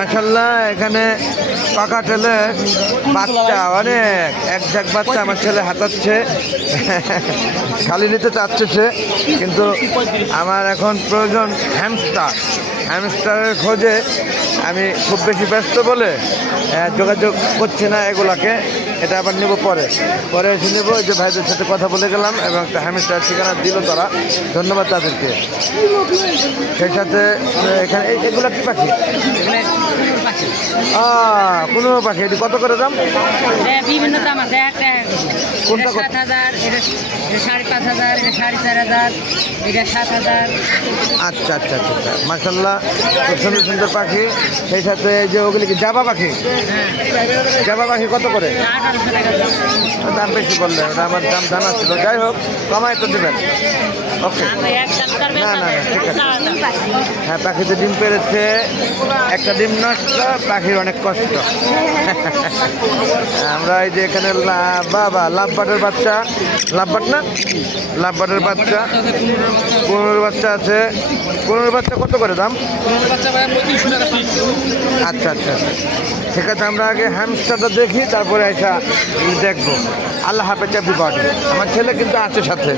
মাশাআল্লাহ এখানে পাকা টেলে বাচ্চা অনেক এক ঝাঁক বাচ্চা আমার ছেলে হাতাচ্ছে খালি নিতে চাচ্ছে সে, কিন্তু আমার এখন প্রয়োজন হ্যামস্টার। হ্যামস্টারের খোঁজে আমি খুব বেশি ব্যস্ত বলে যোগাযোগ করছি না এগুলাকে। এটা আবার নেব পরে এসে নেবো। যে ভাইদের সাথে কথা বলে গেলাম এবং একটা হ্যামস্টার ঠিকানা দিল তারা, ধন্যবাদ তাদেরকে। সেই সাথে এখানে এগুলা কি পাখি? কোনো পাখি। এটি কত করে দাম? বিভিন্ন দাম আছে। কোনটা 7,000, এটা 5,500, এটা 4,500, এটা 7,000। আচ্ছা আচ্ছা আচ্ছা আচ্ছা, মাশাআল্লাহ খুব সুন্দর সুন্দর পাখি। সেই সাথে যে ওগুলি কি জাবা পাখি? জাবা পাখি কত করে? 1,800 টাকা দাম বেশি বললে, ওটা আমার দাম জানা ছিল। যাই হোক, কমাই তো দেবেন। ওকে, না না না ঠিক আছে। হ্যাঁ, পাখিতে ডিম পেরেছে, একটা ডিম নষ্ট, পাখির অনেক কষ্ট। আমরা এই যে এখানে বাবা লাভবাটের বাচ্চা, লাভবাট না, লাভবাটের বাচ্চা, কোনোর বাচ্চা আছে। কোনোর বাচ্চা কত করে দাম? আচ্ছা আচ্ছা আচ্ছা, ঠিক আছে। আমরা আগে হ্যামস্টারটা দেখি, তারপরে এটা দেখবো। আল্লাহ হাফেজ এভরিবডি। আমার ছেলে কিন্তু আছে সাথে।